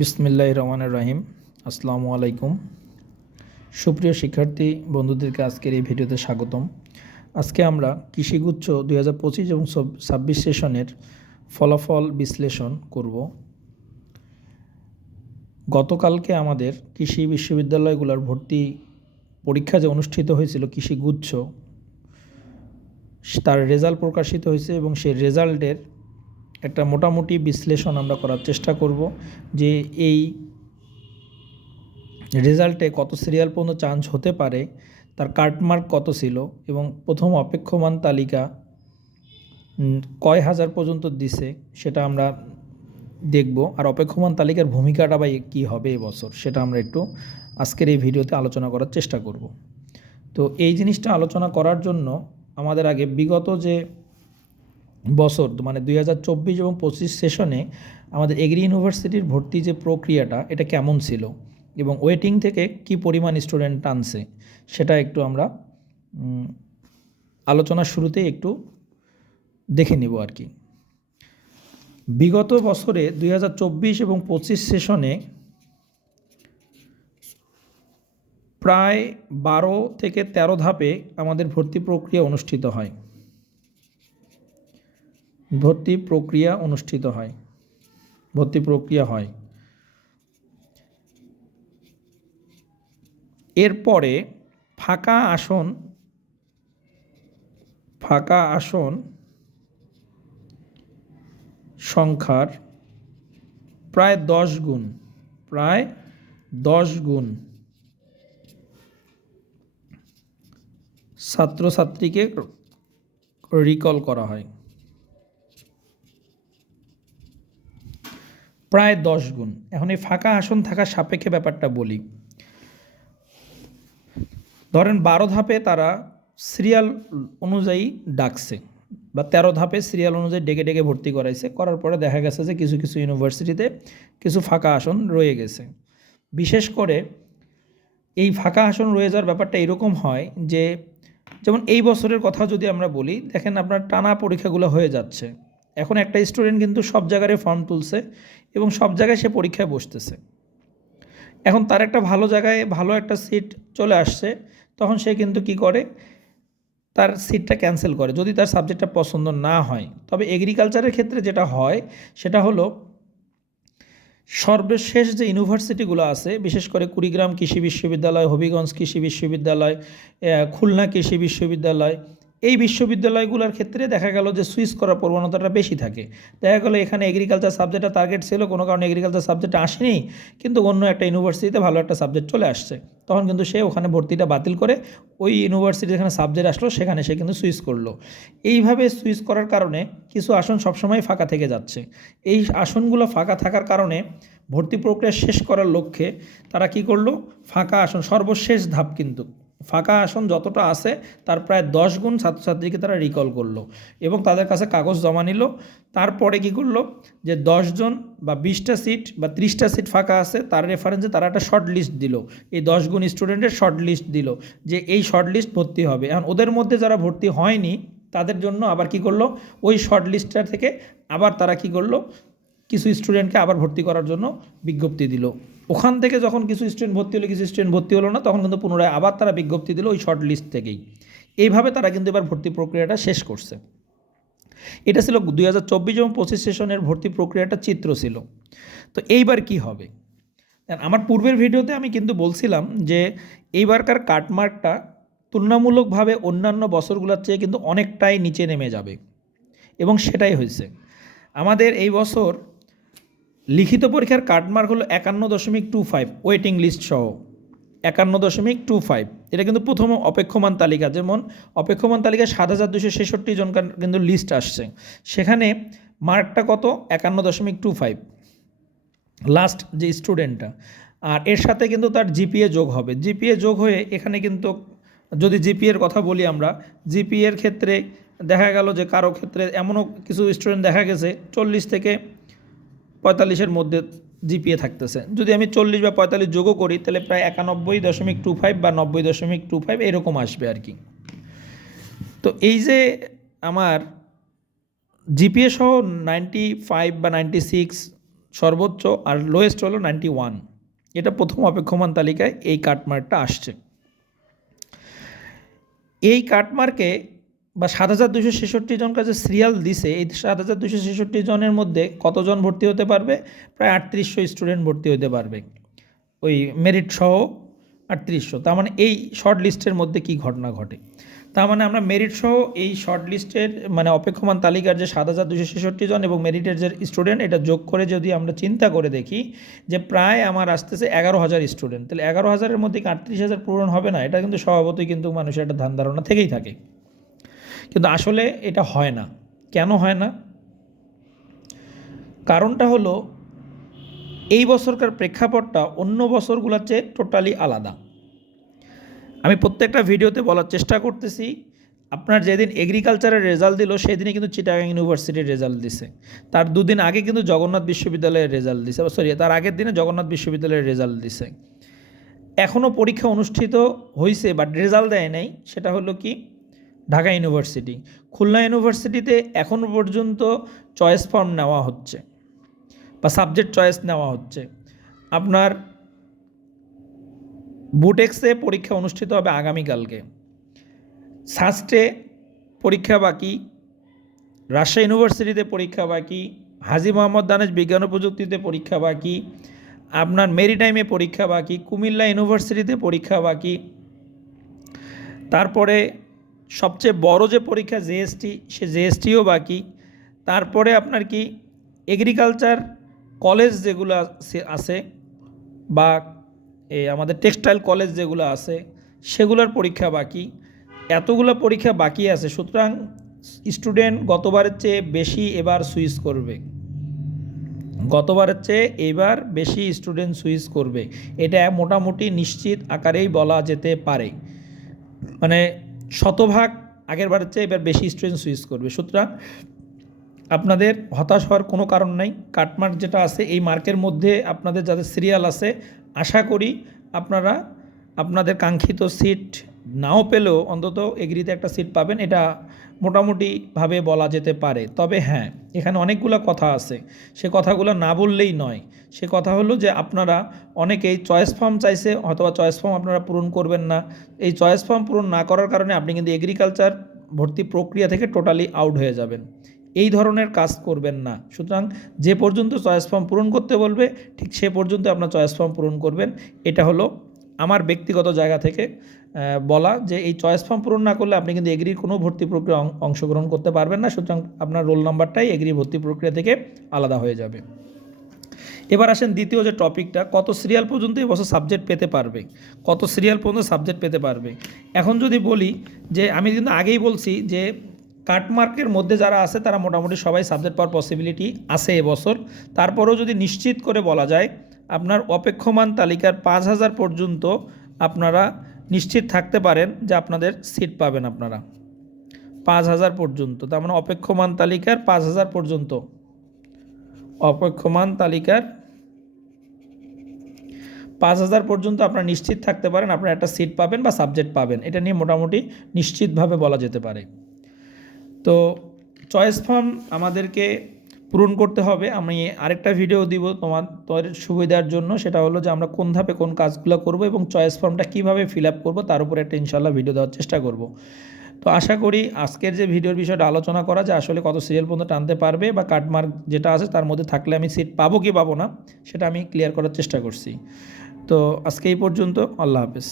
বিসমিল্লাহ রহমানের রাহিম। আসসালামু আলাইকুম। সুপ্রিয় শিক্ষার্থী, বন্ধুদেরকে আজকের এই ভিডিওতে স্বাগতম। আজকে আমরা কৃষিগুচ্ছ দুই হাজার পঁচিশ এবং ছাব্বিশ সেশনের ফলাফল বিশ্লেষণ করব। গতকালকে আমাদের কৃষি বিশ্ববিদ্যালয়গুলোর ভর্তি পরীক্ষা যে অনুষ্ঠিত হয়েছিল কৃষিগুচ্ছ, তার রেজাল্ট প্রকাশিত হয়েছে এবং সেই রেজাল্টের একটা মোটামুটি বিশ্লেষণ আমরা করার চেষ্টা করব যে এই রেজাল্টে কত সিরিয়াল পর্যন্ত চান্স হতে পারে, তার কাটমার্ক কত ছিল এবং প্রথম অপেক্ষমান তালিকা কয় হাজার পর্যন্ত দিছে সেটা আমরা দেখব আর অপেক্ষমান তালিকার ভূমিকাটা বা কী হবে এবছর সেটা আমরা একটু আজকের এই ভিডিওতে আলোচনা করার চেষ্টা করব। তো এই জিনিসটা আলোচনা করার জন্য আমাদের আগে বিগত যে বছর মানে দুই হাজার চব্বিশ এবং পঁচিশ সেশনে আমাদের এগ্রি ইউনিভার্সিটির ভর্তি যে প্রক্রিয়াটা, এটা কেমন ছিল এবং ওয়েটিং থেকে কি পরিমাণ স্টুডেন্ট টানছে, সেটা একটু আমরা আলোচনার শুরুতেই একটু দেখে নিব আর কি। বিগত বছরে দুই হাজার চব্বিশ এবং পঁচিশ সেশনে প্রায় বারো থেকে ১৩ ধাপে আমাদের ভর্তি প্রক্রিয়া অনুষ্ঠিত হয়। ভর্তি প্রক্রিয়া অনুষ্ঠিত হয়। ভর্তি প্রক্রিয়া হয়। এরপরে ফাঁকা আসন ফাঁকা আসন সংখ্যার প্রায় দশ গুণ, প্রায় দশ গুণ ছাত্রছাত্রীকে রিকল করা হয়। প্রায় দশ গুণ। এখন এই ফাঁকা আসন থাকার সাপেক্ষে ব্যাপারটা বলি। ধরেন বারো ধাপে তারা সিরিয়াল অনুযায়ী ডাকছে বা তেরো ধাপে সিরিয়াল অনুযায়ী ডেকে ডেকে ভর্তি করাইছে। করার পরে দেখা গেছে যে কিছু কিছু ইউনিভার্সিটিতে কিছু ফাঁকা আসন রয়ে গেছে। বিশেষ করে এই ফাঁকা আসন রয়ে যাওয়ার ব্যাপারটা এরকম হয় যে, যেমন এই বছরের কথা যদি আমরা বলি, দেখেন আপনার টানা পরীক্ষাগুলো হয়ে যাচ্ছে। এখন একটা স্টুডেন্ট কিন্তু সব জায়গায় ফর্ম তুলছে এবং সব জায়গায় সে পরীক্ষায় বসতেছে। এখন তার একটা ভালো জায়গায় ভালো একটা সিট চলে আসছে, তখন সে কিন্তু কি করে? তার সিটটা ক্যান্সেল করে। যদি তার সাবজেক্টটা পছন্দ না হয়, তবে এগ্রিকালচারের ক্ষেত্রে যেটা হয়, সেটা হলো সর্বশেষ যে ইউনিভার্সিটিগুলো আছে, বিশেষ করে কুড়িগ্রাম কৃষি বিশ্ববিদ্যালয়, হবিগঞ্জ কৃষি বিশ্ববিদ্যালয় খুলনা কৃষি বিশ্ববিদ্যালয় এই বিশ্ববিদ্যালয়গুলোর ক্ষেত্রে দেখা গেল যে সুইচ করার প্রবণতাটা বেশি থাকে। দেখা গেলো এখানে এগ্রিকালচার সাবজেক্টটা টার্গেট ছিল, কোনো কারণে এগ্রিকালচার সাবজেক্ট আসেনি, কিন্তু অন্য একটা ইউনিভার্সিটিতে ভালো একটা সাবজেক্ট চলে আসছে। তখন কিন্তু সে ওখানে ভর্তিটা বাতিল করে ওই ইউনিভার্সিটি যেখানে সাবজেক্ট আসলো, সেখানে সে কিন্তু সুইচ করল। এইভাবে সুইচ করার কারণে কিছু আসন সবসময় ফাঁকা থেকে যাচ্ছে। এই আসনগুলো ফাঁকা থাকার কারণে ভর্তি প্রক্রিয়া শেষ করার লক্ষ্যে তারা কি করল? ফাঁকা আসন, সর্বশেষ ধাপ কিন্তু। ফাঁকা আসন যতটা আছে, তার প্রায় দশ গুণ ছাত্রছাত্রীকে তারা রিকল করল এবং তাদের কাছে কাগজ জমা নিল। তারপরে কি করল যে দশজন বা বিশটা সিট বা ত্রিশটা সিট ফাঁকা আছে, তার রেফারেন্সে তারা একটা শর্ট লিস্ট দিল। এই দশ গুণ স্টুডেন্টের শর্ট লিস্ট দিল যে এই শর্ট লিস্ট ভর্তি হবে। এখন ওদের মধ্যে যারা ভর্তি হয়নি, তাদের জন্য আবার কি করল? ওই শর্ট লিস্টটা থেকে আবার তারা কি করল? কিছু স্টুডেন্টকে আবার ভর্তি করার জন্য বিজ্ঞপ্তি দিল। ওখান থেকে যখন কিছু স্টুডেন্ট ভর্তি হলো, কিছু স্টুডেন্ট ভর্তি হলো না, তখন কিন্তু পুনরায় আবার তারা বিজ্ঞপ্তি দিল ওই শর্ট লিস্ট থেকেই। এইভাবে তারা কিন্তু এবার ভর্তি প্রক্রিয়াটা শেষ করছে। এটা ছিল দুই হাজার চব্বিশ এবং পঁচিশ সেশনের ভর্তি প্রক্রিয়াটা চিত্র ছিল। তো এইবার কি হবে? আমার পূর্বের ভিডিওতে আমি কিন্তু বলছিলাম যে এইবারকার কাটমার্কটা তুলনামূলকভাবে অন্যান্য বছরগুলোর চেয়ে কিন্তু অনেকটাই নিচে নেমে যাবে। এবং সেটাই হয়েছে। আমাদের এই বছর লিখিত পরীক্ষার কাটমার্ক হলো একান্ন দশমিক টু ফাইভ ওয়েটিং লিস্ট সহ। একান্ন দশমিক টু ফাইভ, এটা কিন্তু প্রথম অপেক্ষমান তালিকা। যেমন অপেক্ষমান তালিকায় সাত হাজার দুশো ছেষট্টি জন কিন্তু লিস্ট আসছে। সেখানে মার্কটা কত? একান্ন দশমিক টু ফাইভ। লাস্ট যে স্টুডেন্টটা আর এর সাথে কিন্তু তার জিপিএ যোগ হবে। জিপিএ যোগ হয়ে এখানে কিন্তু যদি জিপিএর কথা বলি আমরা জিপিএর ক্ষেত্রে দেখা গেল যে কারও ক্ষেত্রে এমনও কিছু স্টুডেন্ট দেখা গেছে, চল্লিশ থেকে পঁয়তাল্লিশের মধ্যে জিপিএ থাকতেছে। যদি আমি চল্লিশ বা পঁয়তাল্লিশ যোগও করি, তাহলে প্রায় একানব্বই দশমিক টু ফাইভ বা নব্বই দশমিক টু ফাইভ এরকম আসবে আর কি। তো এই যে আমার জিপিএ সহ নাইনটি ফাইভ বা নাইনটি সিক্স সর্বোচ্চ আর লোয়েস্ট হলো নাইনটি ওয়ান। এটা প্রথম অপেক্ষমান তালিকায় এই কাটমার্কটা আসছে। এই কাটমার্কে বা সাত হাজার দুশো ছেষট্টি জন কাছে সিরিয়াল দিছে, এই সাত হাজার দুশো ছেষট্টি জনের মধ্যে কতজন ভর্তি হতে পারবে? প্রায় আটত্রিশশো স্টুডেন্ট ভর্তি হতে পারবে। ওই মেরিট সহ আটত্রিশশো। তার মানে এই শর্ট লিস্টের মধ্যে কি ঘটনা ঘটে? তার মানে আমরা মেরিট সহ এই শর্ট লিস্টের মানে অপেক্ষমান তালিকার যে সাত হাজার দুশো ছেষট্টি জন এবং মেরিটের যে স্টুডেন্ট এটা যোগ করে যদি আমরা চিন্তা করে দেখি যে প্রায় আমার আসতেছে এগারো হাজার স্টুডেন্ট তাহলে এগারো হাজারের মধ্যে আটত্রিশ হাজার পূরণ হবে না? এটা কিন্তু স্বভাবতই কিন্তু মানুষের একটা ধান ধারণা থেকেই থাকে। কিন্তু আসলে এটা হয় না। কেন হয় না? কারণটা হলো, এই বছরকার প্রেক্ষাপটটা অন্য বছরগুলোর চেয়ে টোটালি আলাদা। আমি প্রত্যেকটা ভিডিওতে বলার চেষ্টা করতেছি, আপনার যেদিন এগ্রিকালচারের রেজাল্ট দিল, সেদিনই কিন্তু চিটাগাং ইউনিভার্সিটির রেজাল্ট দিছে। তার দুদিন আগে কিন্তু জগন্নাথ বিশ্ববিদ্যালয়ের রেজাল্ট দিছে। সরি তার আগের দিনে জগন্নাথ বিশ্ববিদ্যালয়ের রেজাল্ট দিছে। এখনও পরীক্ষা অনুষ্ঠিত হয়েছে বাট রেজাল্ট দেয় নাই। সেটা হলো কি ঢাকা ইউনিভার্সিটি। খুলনা ইউনিভার্সিটিতে এখনও পর্যন্ত চয়েস ফর্ম নেওয়া হচ্ছে বা সাবজেক্ট চয়েস নেওয়া হচ্ছে। আপনার বুটেক্সে পরীক্ষা অনুষ্ঠিত হবে আগামীকালকে। সাস্টে পরীক্ষা বাকি, রাজশাহী ইউনিভার্সিটিতে পরীক্ষা বাকি, হাজি মোহাম্মদ দানেশ বিজ্ঞান ও প্রযুক্তিতে পরীক্ষা বাকি, আপনার মেরিটাইমে পরীক্ষা বাকি, কুমিল্লা ইউনিভার্সিটিতে পরীক্ষা বাকি। তারপরে সবচেয়ে বড় যে পরীক্ষা জিএসটি সে জিএসটিও বাকি। তারপরে আপনার কি এগ্রিকালচার কলেজ যেগুলো আছে- বা আমাদের টেক্সটাইল কলেজ যেগুলো আছে, সেগুলোর পরীক্ষা বাকি। এতগুলো পরীক্ষা বাকি আছে, সুতরাং স্টুডেন্ট গতবারের চেয়ে বেশি এবার সুইচ করবে। গতবারের চেয়ে এবার বেশি স্টুডেন্ট সুইচ করবে। এটা মোটামুটি নিশ্চিত আকারেই বলা যেতে পারে। মানে শতভাগ আগের বারের চেয়ে এবার বেশি স্ট্রেন সুইচ করবে। সুতরাং আপনাদের হতাশ হওয়ার কোনো কারণ নাই। কাটমার্ক যেটা আছে, এই মার্কের মধ্যে আপনাদের যাদের সিরিয়াল আছে, আশা করি আপনারা, আপনাদের কাঙ্ক্ষিত সিট নাও পেলেও অন্তত এগ্রিতে একটা সিট পাবেন, এটা মোটামুটিভাবে বলা যেতে পারে। তবে হ্যাঁ এখানে অনেকগুলো কথা আছে। সে কথাগুলো না বললেই নয়। সে কথা হলো যে আপনারা অনেকেই চয়েস ফর্ম চাইছে অথবা চয়েস ফর্ম আপনারা পূরণ করবেন না। এই চয়েস ফর্ম পূরণ না করার কারণে আপনি কিন্তু এগ্রিকালচার ভর্তি প্রক্রিয়া থেকে টোটালি আউট হয়ে যাবেন। এই ধরনের কাজ করবেন না। সুতরাং যে পর্যন্ত চয়েস ফর্ম পূরণ করতে বলবে, ঠিক সে পর্যন্ত আপনার চয়েস ফর্ম পূরণ করবেন। এটা হলো আমার ব্যক্তিগত জায়গা থেকে বলা যে এই চয়েস ফর্ম পূরণ না করলে আপনি কিন্তু এগ্রির কোনো ভর্তি প্রক্রিয়া অংশগ্রহণ করতে পারবেন না। সুতরাং আপনার রোল নাম্বারটাই এগ্রি ভর্তি প্রক্রিয়া থেকে আলাদা হয়ে যাবে। এবার আসেন দ্বিতীয় যে টপিকটা কত সিরিয়াল পর্যন্ত এই বছর সাবজেক্ট পেতে পারবে? কত সিরিয়াল পর্যন্ত সাবজেক্ট পেতে পারবে? এখন যদি বলি যে, আমি কিন্তু আগেই বলছি যে কাটমার্কের মধ্যে যারা আছে, তারা মোটামুটি সবাই সাবজেক্ট পাওয়ার পসিবিলিটি আছে এবছর। তারপরেও যদি নিশ্চিত করে বলা যায় আপনার অপেক্ষমান তালিকার পাঁচ হাজার পর্যন্ত আপনারা নিশ্চিত থাকতে পারেন যে আপনাদের সিট পাবেন আপনারা। পাঁচ হাজার পর্যন্ত, তার মানে অপেক্ষমান তালিকার পাঁচ হাজার পর্যন্ত। অপেক্ষমান তালিকার পাঁচ হাজার পর্যন্ত আপনারা নিশ্চিত থাকতে পারেন, আপনারা একটা সিট পাবেন বা সাবজেক্ট পাবেন। এটা নিয়ে মোটামুটি নিশ্চিতভাবে বলা যেতে পারে। তো চয়েস ফর্ম আমাদেরকে পূরণ করতে হবে। আমি আরেকটা ভিডিও দিব তোমার তোমার সুবিধার জন্য। সেটা হলো যে আমরা কোন ধাপে কোন কাজগুলো করব এবং চয়েস ফর্মটা কীভাবে ফিল আপ করব, তার উপরে একটা ইনশাল্লাহ ভিডিও দেওয়ার চেষ্টা করব। তো আশা করি আজকের যে ভিডিওর বিষয়টা আলোচনা করা যে আসলে কত সিরিয়াল পর্যন্ত টানতে পারবে বা কাটমার্ক যেটা আছে তার মধ্যে থাকলে আমি সিট পাবো কি পাবো না, সেটা আমি ক্লিয়ার করার চেষ্টা করছি। তো আজকে এই পর্যন্ত, আল্লাহ হাফেজ।